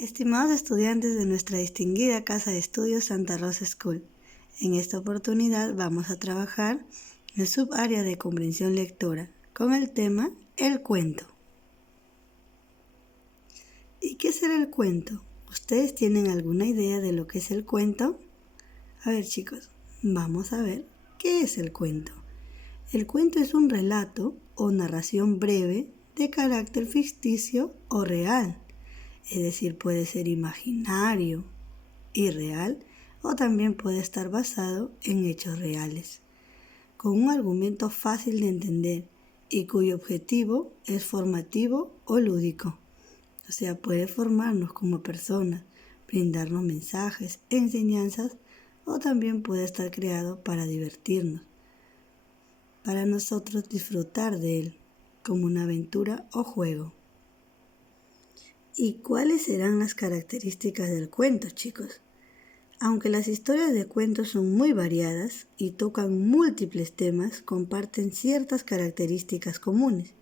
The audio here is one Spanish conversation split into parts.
Estimados estudiantes de nuestra distinguida Casa de Estudios Santa Rosa School, en esta oportunidad vamos a trabajar el subárea de comprensión lectora con el tema El cuento. ¿Y qué será el cuento? ¿Ustedes tienen alguna idea de lo que es el cuento? A ver, chicos, vamos a ver qué es el cuento. El cuento es un relato o narración breve de carácter ficticio o real. Es decir, puede ser imaginario, irreal o también puede estar basado en hechos reales, con un argumento fácil de entender y cuyo objetivo es formativo o lúdico. O sea, puede formarnos como personas, brindarnos mensajes, enseñanzas o también puede estar creado para divertirnos, para nosotros disfrutar de él como una aventura o juego. ¿Y cuáles serán las características del cuento, chicos? Aunque las historias de cuentos son muy variadas y tocan múltiples temas, comparten ciertas características comunes.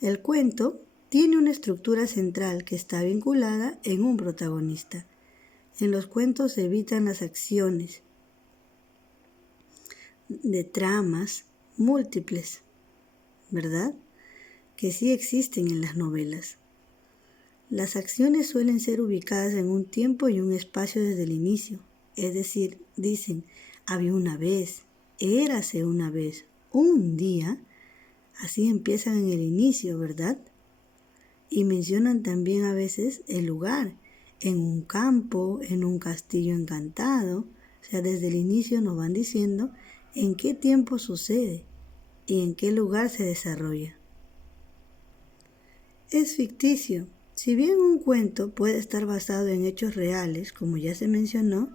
El cuento tiene una estructura central que está vinculada en un protagonista. En los cuentos se evitan las acciones de tramas múltiples, ¿verdad? Que sí existen en las novelas. Las acciones suelen ser ubicadas en un tiempo y un espacio desde el inicio. Es decir, dicen, había una vez, érase una vez, un día. Así empiezan en el inicio, ¿verdad? Y mencionan también a veces el lugar, en un campo, en un castillo encantado. O sea, desde el inicio nos van diciendo en qué tiempo sucede y en qué lugar se desarrolla. Es ficticio. Si bien un cuento puede estar basado en hechos reales, como ya se mencionó,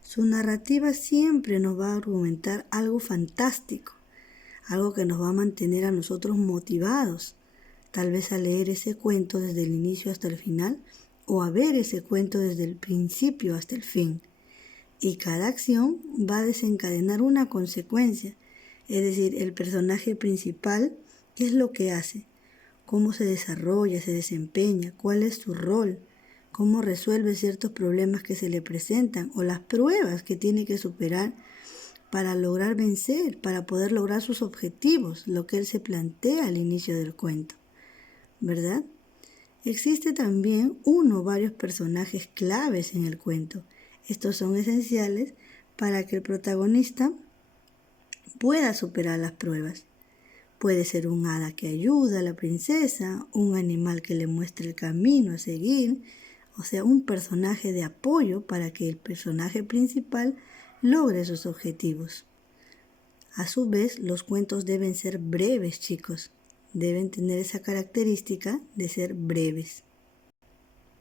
su narrativa siempre nos va a argumentar algo fantástico, algo que nos va a mantener a nosotros motivados, tal vez a leer ese cuento desde el inicio hasta el final o a ver ese cuento desde el principio hasta el fin. Y cada acción va a desencadenar una consecuencia, es decir, el personaje principal, ¿qué es lo que hace? ¿Cómo se desarrolla, se desempeña? ¿Cuál es su rol? ¿Cómo resuelve ciertos problemas que se le presentan o las pruebas que tiene que superar para lograr vencer, para poder lograr sus objetivos, lo que él se plantea al inicio del cuento, ¿verdad? Existe también uno o varios personajes claves en el cuento. Estos son esenciales para que el protagonista pueda superar las pruebas. Puede ser un hada que ayuda a la princesa, un animal que le muestre el camino a seguir, o sea, un personaje de apoyo para que el personaje principal logre sus objetivos. A su vez, los cuentos deben ser breves, chicos. Deben tener esa característica de ser breves.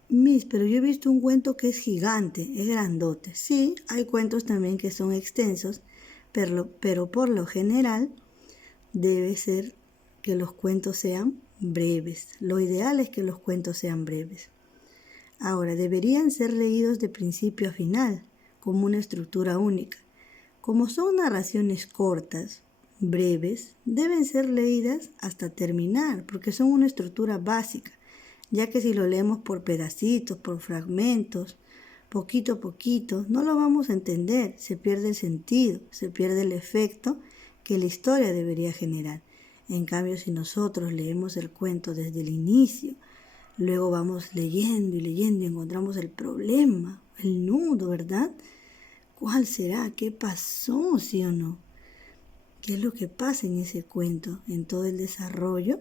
Pero yo he visto un cuento que es gigante, es grandote. Sí, hay cuentos también que son extensos, pero por lo general debe ser que los cuentos sean breves. Lo ideal es que los cuentos sean breves. Ahora, deberían ser leídos de principio a final, como una estructura única. Como son narraciones cortas, breves, deben ser leídas hasta terminar, porque son una estructura básica, ya que si lo leemos por pedacitos, por fragmentos, poquito a poquito, no lo vamos a entender, se pierde el sentido, se pierde el efecto que la historia debería generar. En cambio, si nosotros leemos el cuento desde el inicio, luego vamos leyendo y encontramos el problema, el nudo, ¿verdad? ¿Cuál será? ¿Qué pasó, sí o no? ¿Qué es lo que pasa en ese cuento, en todo el desarrollo?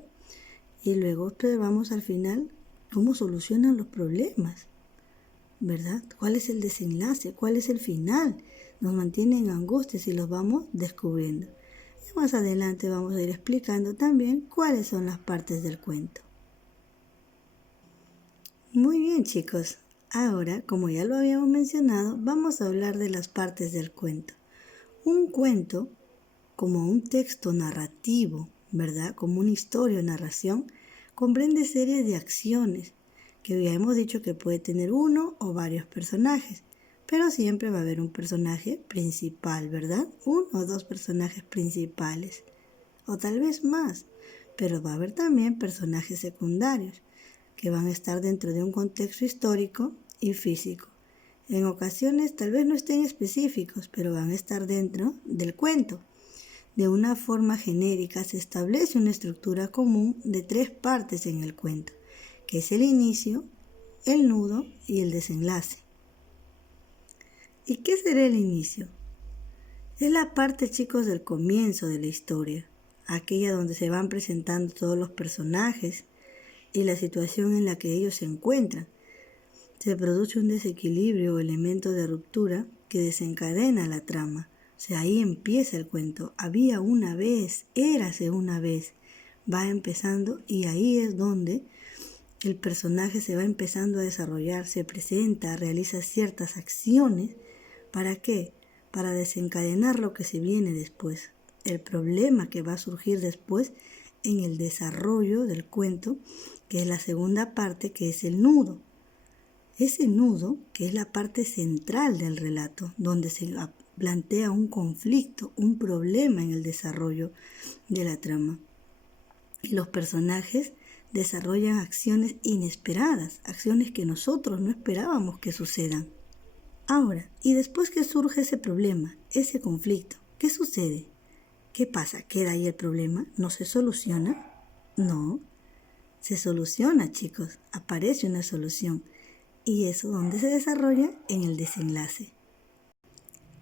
Y luego observamos al final cómo solucionan los problemas, ¿verdad? ¿Cuál es el desenlace? ¿Cuál es el final? Nos mantiene en angustias y los vamos descubriendo. Y más adelante vamos a ir explicando también cuáles son las partes del cuento. Muy bien, chicos. Ahora, como ya lo habíamos mencionado, vamos a hablar de las partes del cuento. Un cuento, como un texto narrativo, ¿verdad? Como una historia o narración, comprende series de acciones que ya hemos dicho que puede tener uno o varios personajes, pero siempre va a haber un personaje principal, ¿verdad? Uno o dos personajes principales, o tal vez más, pero va a haber también personajes secundarios que van a estar dentro de un contexto histórico y físico. En ocasiones tal vez no estén específicos, pero van a estar dentro del cuento. De una forma genérica se establece una estructura común de 3 partes en el cuento, que es el inicio, el nudo y el desenlace. ¿Y qué será el inicio? Es la parte, chicos, del comienzo de la historia, aquella donde se van presentando todos los personajes y la situación en la que ellos se encuentran. Se produce un desequilibrio o elemento de ruptura que desencadena la trama. O sea, ahí empieza el cuento. Había una vez, érase una vez. Va empezando y ahí es donde el personaje se va empezando a desarrollar, se presenta, realiza ciertas acciones. ¿Para qué? Para desencadenar lo que se viene después. El problema que va a surgir después en el desarrollo del cuento, que es la segunda parte, que es el nudo. Ese nudo, que es la parte central del relato, donde se plantea un conflicto, un problema en el desarrollo de la trama. Y los personajes desarrollan acciones inesperadas, acciones que nosotros no esperábamos que sucedan. Ahora, y después que surge ese problema, ese conflicto, ¿qué sucede? ¿Qué pasa? ¿Queda ahí el problema? ¿No se soluciona? No, se soluciona, chicos, aparece una solución. Y eso donde se desarrolla en el desenlace.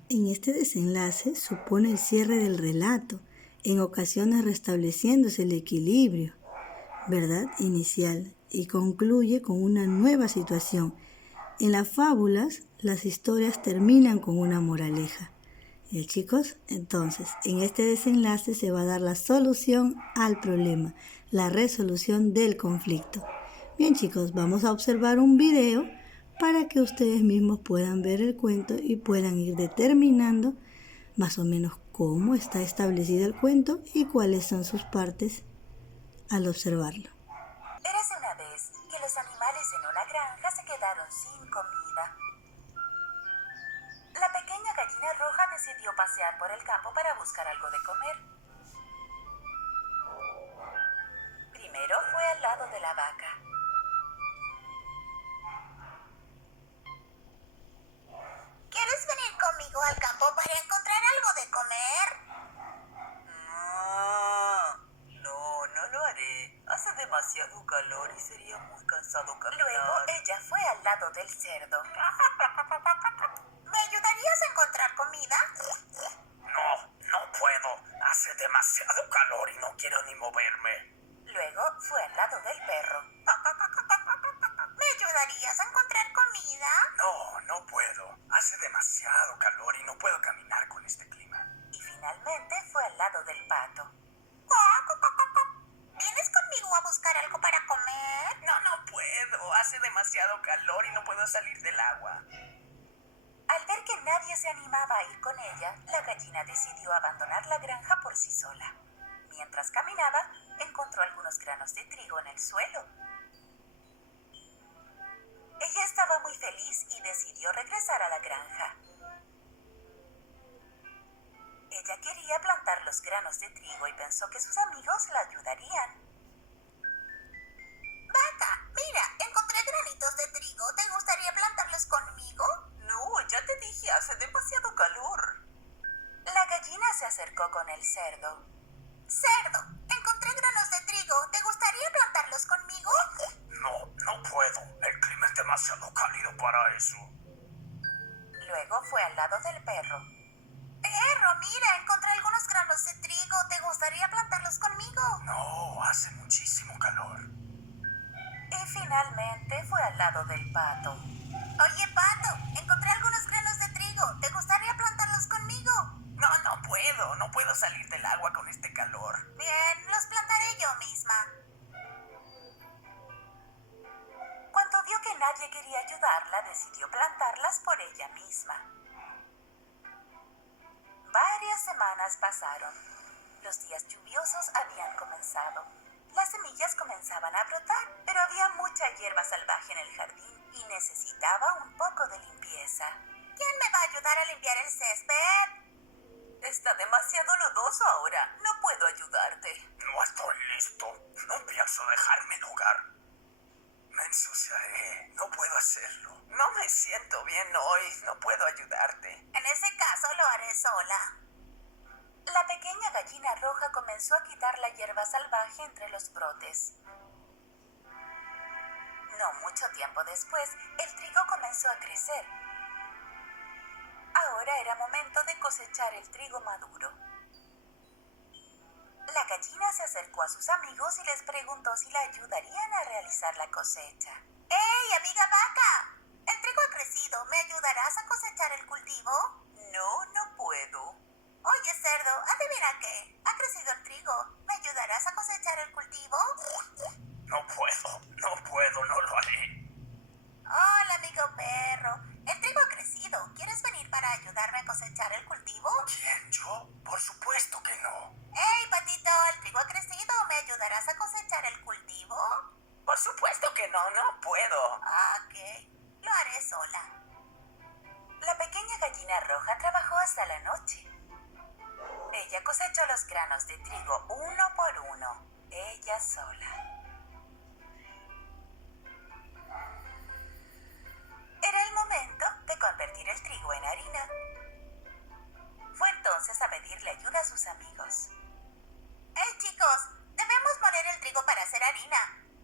En este desenlace supone el cierre del relato, en ocasiones restableciéndose el equilibrio, ¿verdad? Inicial, y concluye con una nueva situación. En las fábulas, las historias terminan con una moraleja. Chicos, entonces, en este desenlace se va a dar la solución al problema, la resolución del conflicto. Bien, chicos, vamos a observar un video para que ustedes mismos puedan ver el cuento y puedan ir determinando más o menos cómo está establecido el cuento y cuáles son sus partes al observarlo. Érase una vez que los animales en una granja se quedaron sin comida. La pequeña gallina roja decidió pasear por el campo para buscar algo de comer. Primero fue al lado de la vaca. ¿Quieres venir conmigo al campo para encontrar algo de comer? No lo haré. Hace demasiado calor y sería muy cansado caminar. Luego ella fue al lado del cerdo. ¿Me ayudarías a encontrar comida? No puedo. Hace demasiado calor y no quiero ni moverme. Luego fue al lado del perro. ¿Me ayudarías a encontrar comida? No puedo. Hace demasiado calor y no puedo caminar con este clima. Y finalmente fue al lado del pato. ¿Vienes conmigo a buscar algo para comer? No puedo. Hace demasiado calor y no puedo salir del agua. Al ver que nadie se animaba a ir con ella, la gallina decidió abandonar la granja por sí sola. Mientras caminaba, encontró algunos granos de trigo en el suelo. Ella estaba muy feliz y decidió regresar a la granja. Ella quería plantar los granos de trigo y pensó que sus amigos la ayudarían. Vaca, mira, encontré granitos de trigo. ¿Te gustaría plantarlos conmigo? No, ya te dije, hace demasiado calor. La gallina se acercó con el cerdo. Cerdo, encontré granos de trigo. ¿Te gustaría plantarlos conmigo? No puedo. El clima es demasiado cálido para eso. Luego fue al lado del perro. Perro, mira, encontré algunos granos de trigo. ¿Te gustaría plantarlos conmigo? No, hace muchísimo calor. Y finalmente fue al lado del pato. Oye, pato, encontré algunos granos de trigo. ¿Te gustaría plantarlos conmigo? No puedo. No puedo salir del agua con este calor. Bien, los plantaré yo misma. Cuando vio que nadie quería ayudarla, decidió plantarlas por ella misma. Varias semanas pasaron. Los días lluviosos habían comenzado. Las semillas comenzaban a brotar, pero había mucha hierba salvaje en el jardín y necesitaba un poco de limpieza. ¿Quién me va a ayudar a limpiar el césped? Está demasiado lodoso ahora. No puedo ayudarte. No estoy listo. No pienso dejar mi lugar. Me ensuciaré. No puedo hacerlo. No me siento bien hoy. No puedo ayudarte. En ese caso lo haré sola. La pequeña gallina roja comenzó a quitar la hierba salvaje entre los brotes. No mucho tiempo después, el trigo comenzó a crecer. Ahora era momento de cosechar el trigo maduro. La gallina se acercó a sus amigos y les preguntó si la ayudarían a realizar la cosecha. ¡Hey, amiga vaca! El trigo ha crecido. ¿Me ayudarás a cosechar el cultivo? No, no puedo. Oye, cerdo, adivina qué. Ha crecido el trigo. ¿Me ayudarás a cosechar el cultivo? No puedo, no lo haré. Hola, amigo perro. El trigo ha crecido. ¿Quieres venir para ayudarme a cosechar el cultivo? ¿Quién, yo? Por supuesto que no. ¡Hey, patito! El trigo ha crecido. ¿Me ayudarás a cosechar el cultivo? Por supuesto que no, no puedo. Ok, lo haré sola. La pequeña gallina roja trabajó hasta la noche. Ella cosechó los granos de trigo uno por uno, ella sola. Era el momento de convertir el trigo en harina. Fue entonces a pedirle ayuda a sus amigos. ¡Hey, chicos! Debemos moler el trigo para hacer harina.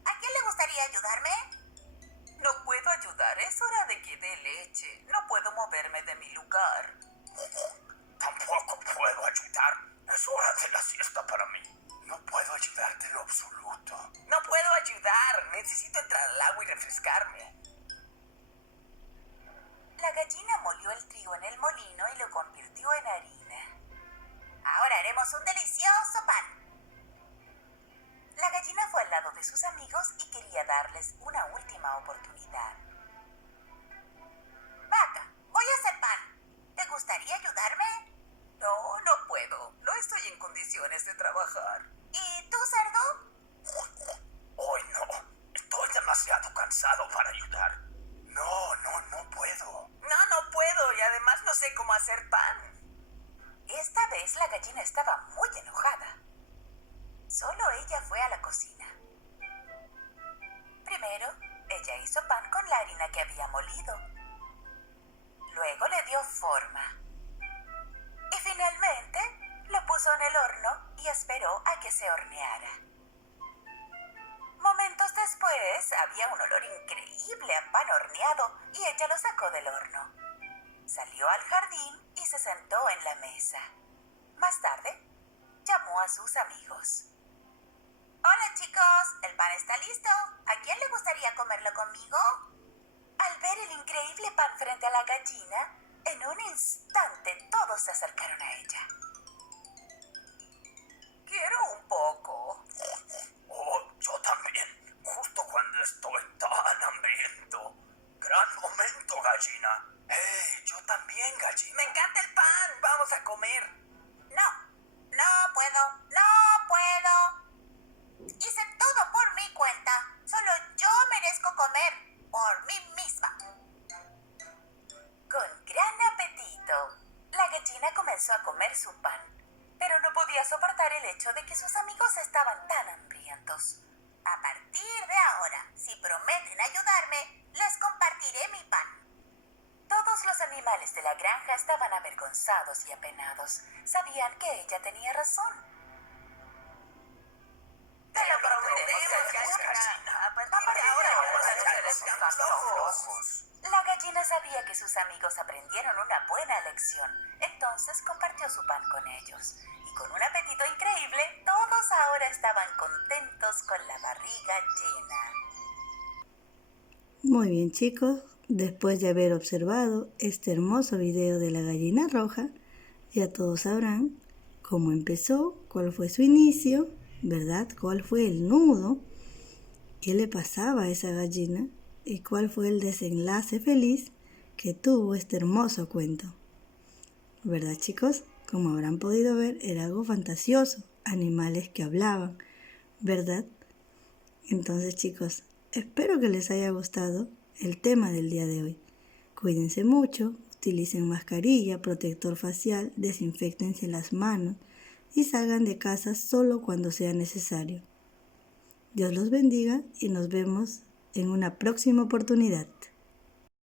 ¿A quién le gustaría ayudarme? No puedo ayudar, es hora de que dé leche. No puedo moverme de mi lugar. Tampoco puedo ayudar. Es hora de la siesta para mí. No puedo ayudarte en lo absoluto. No puedo ayudar. Necesito entrar al agua y refrescarme. La gallina molió el trigo en el molino y lo convirtió en harina. Ahora haremos un delicioso pan. La gallina fue al lado de sus amigos y quería darles una última oportunidad. Vaca, voy a hacer pan. ¿Te gustaría ayudarme? No, no puedo. No estoy en condiciones de trabajar. ¿Y tú, cerdo? Hoy no. Estoy demasiado cansado para ayudar. No puedo. No puedo y además no sé cómo hacer pan. Esta vez la gallina estaba muy enojada. Solo ella fue a la cocina. Primero, ella hizo pan con la harina que había molido. Luego le dio forma. Y finalmente lo puso en el horno y esperó a que se horneara. Momentos después había un olor increíble a pan horneado y ella lo sacó del horno. Salió al jardín y se sentó en la mesa. Más tarde, llamó a sus amigos. Hola chicos, el pan está listo. ¿A quién le gustaría comerlo conmigo? Al ver el increíble pan frente a la gallina, en un instante todos se acercaron a ella. Quiero un poco. Oh, yo también. Justo cuando estoy tan hambriento. Gran momento, gallina. Hey, yo también, gallina. Me encanta el pan. Vamos a comer. No puedo. Hice todo por mi cuenta. Solo yo merezco comer por mí misma. Con gran apetito, la gallina comenzó a comer su pan, pero no podía soportar el hecho de que sus amigos estaban tan hambrientos. A partir de ahora, si prometen ayudarme, les compartiré mi pan. Todos los animales de la granja estaban avergonzados y apenados. Sabían que ella tenía razón. Te lo prometemos, gallina. A partir de ahora vamos a ser tan flojos. La gallina sabía que sus amigos aprendieron una buena lección. Entonces compartió su pan con ellos. Y con un apetito increíble, todos ahora estaban contentos con la barriga llena. Muy bien, chicos, después de haber observado este hermoso video de la gallina roja, ya todos sabrán cómo empezó, cuál fue su inicio, ¿verdad? ¿Cuál fue el nudo? ¿Qué le pasaba a esa gallina? ¿Y cuál fue el desenlace feliz que tuvo este hermoso cuento? ¿Verdad, chicos? Como habrán podido ver, era algo fantasioso, animales que hablaban, ¿verdad? Entonces, chicos, espero que les haya gustado el tema del día de hoy. Cuídense mucho, utilicen mascarilla, protector facial, desinféctense las manos y salgan de casa solo cuando sea necesario. Dios los bendiga y nos vemos en una próxima oportunidad.